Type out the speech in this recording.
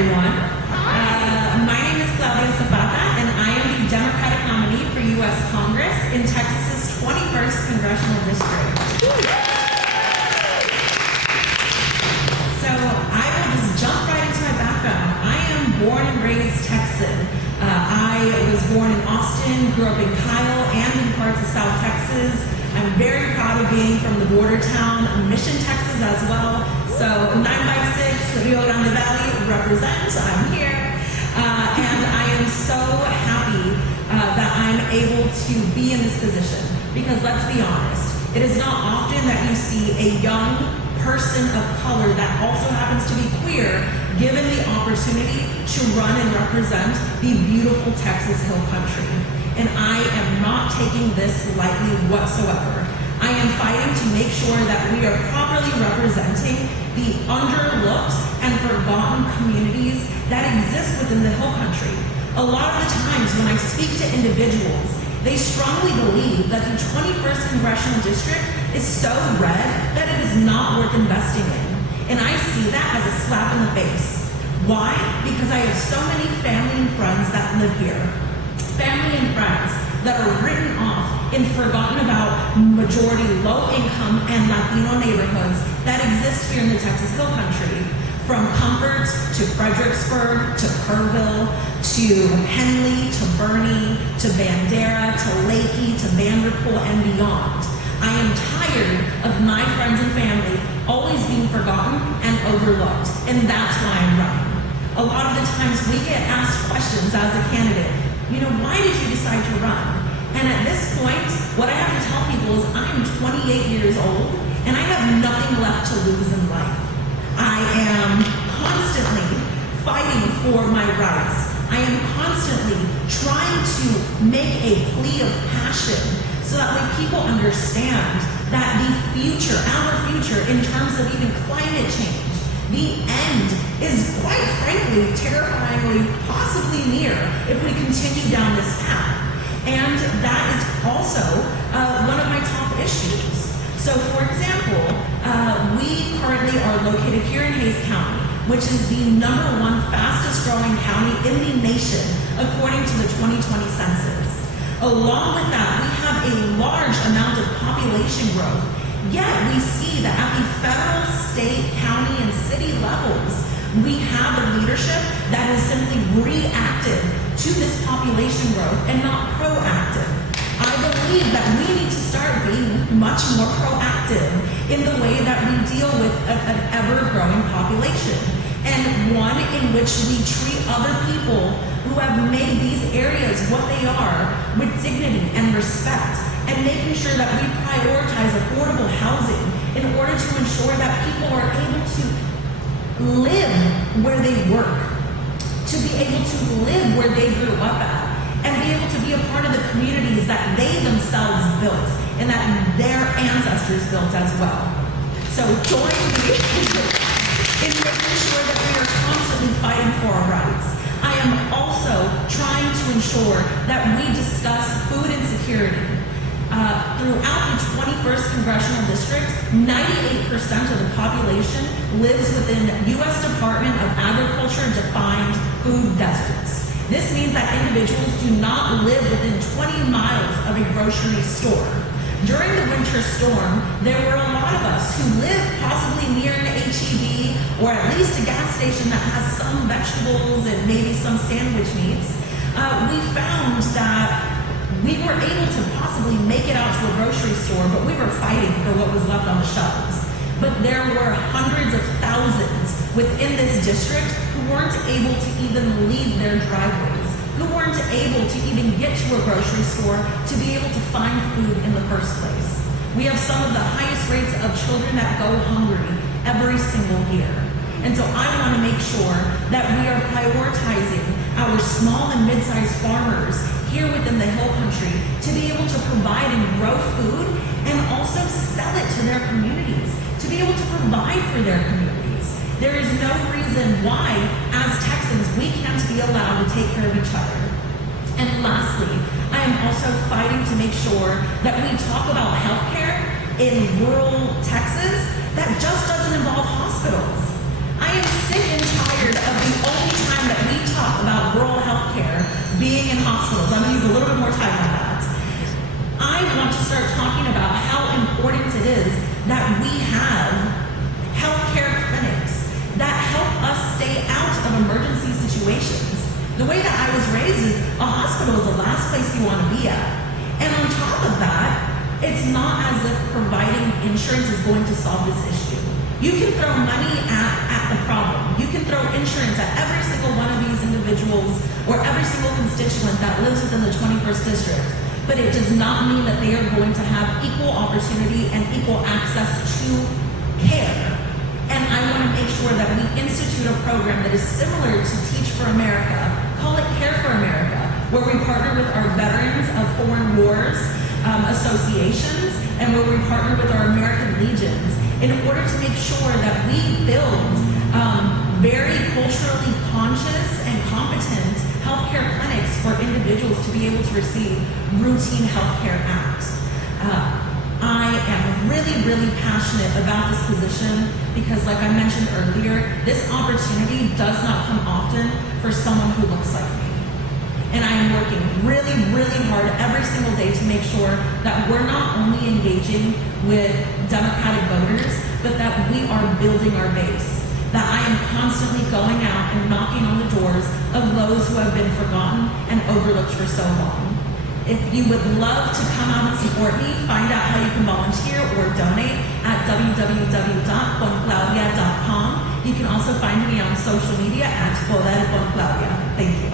everyone. My name is Claudia Zapata, and I am the Democratic nominee for U.S. Congress in Texas's 21st Congressional District. So I will just jump right into my background. I am born and raised Texan. I was born in Austin, grew up in Kyle, and in parts of South Texas. I'm very proud of being from the border town, Mission, Texas as well. So 9x6, Rio Grande Valley represents, I'm here. And I am so happy that I'm able to be in this position. Because let's be honest, it is not often that you see a young person of color that also happens to be queer given the opportunity to run and represent the beautiful Texas Hill Country. And I am not taking this lightly whatsoever. I am fighting to make sure that we are properly representing the underlooked and forgotten communities that exist within the Hill Country. A lot of the times when I speak to individuals, they strongly believe that the 21st Congressional District is so red that it is not worth investing in. And I see that as a slap in the face. Why? Because I have so many family and friends that live here. Family and friends that are written off and forgotten about majority low-income and Latino neighborhoods that exist here in the Texas Hill Country. From Comfort to Fredericksburg to Kerrville to Henley to Bernie to Bandera to Lakey to Vanderpool and beyond. I am tired of my friends and family always being forgotten and overlooked, and that's why I'm running. A lot of the times we get asked questions as a candidate. Why did you decide to run? And at this point, what I have to tell people is I'm 28 years old and I have nothing left to lose in life. I am constantly fighting for my rights. I am constantly trying to make a plea of passion so that when people understand that the future, our future in terms of even climate change, the end is quite frankly terrifyingly possibly near if we continue down this path. And that is also one of my top issues. So for example, we currently are located here in Hays County, which is the #1 fastest growing county in the nation according to the 2020 census. Along with that, we have a large amount of population growth. Yet we see that at the federal, state, county, and city levels, we have a leadership that is simply reactive to this population growth and not proactive. I believe that we need to start being much more proactive in the way that we deal with an ever-growing population, and one in which we treat other people who have made these areas what they are with dignity and respect, and making sure that we prioritize affordable housing in order to ensure that people are able to live where they work, to be able to live where they grew up at, and be able to be a part of the communities that they themselves built and that their ancestors built as well. So join me in making sure that we are constantly fighting for our rights. I am also trying to ensure that we discuss food insecurity. Throughout the 21st Congressional District, 98% of the population lives within U.S. Department of Agriculture defined food deserts. This means that individuals do not live within 20 miles of a grocery store. During the winter storm, there were a lot of us who lived possibly near an H-E-B or at least a gas station that has some vegetables and maybe some sandwich meats. We found that we were able to possibly make it out to a grocery store, but we were fighting for what was left on the shelves. But there were hundreds of thousands within this district who weren't able to even leave their driveways, who weren't able to even get to a grocery store to be able to find food in the first place. We have some of the highest rates of children that go hungry every single year. And so I want to make sure that we are prioritizing our small and mid-sized farmers here within the Hill Country to be able to provide and grow food and also sell it to their communities, to be able to provide for their communities. There is no reason why, as Texans, we can't be allowed to take care of each other. And lastly, I am also fighting to make sure that we talk about healthcare in rural Texas that just doesn't involve hospitals. I am sick and tired of the only we want to be at. And on top of that, it's not as if providing insurance is going to solve this issue. You can throw money at the problem. You can throw insurance at every single one of these individuals or every single constituent that lives within the 21st district. But it does not mean that they are going to have equal opportunity and equal access to care. And I want to make sure that we institute a program that is similar to Teach for America, call it Care for America, where we partner with our veterans of foreign wars associations and where we partner with our American Legions in order to make sure that we build very culturally conscious and competent healthcare clinics for individuals to be able to receive routine healthcare acts. I am really, really passionate about this position because, like I mentioned earlier, this opportunity does not come often for someone who looks like me. And I am working really, really hard every single day to make sure that we're not only engaging with Democratic voters, but that we are building our base. That I am constantly going out and knocking on the doors of those who have been forgotten and overlooked for so long. If you would love to come out and support me, find out how you can volunteer or donate at www.ponclaudia.com. You can also find me on social media at Claudia. Thank you.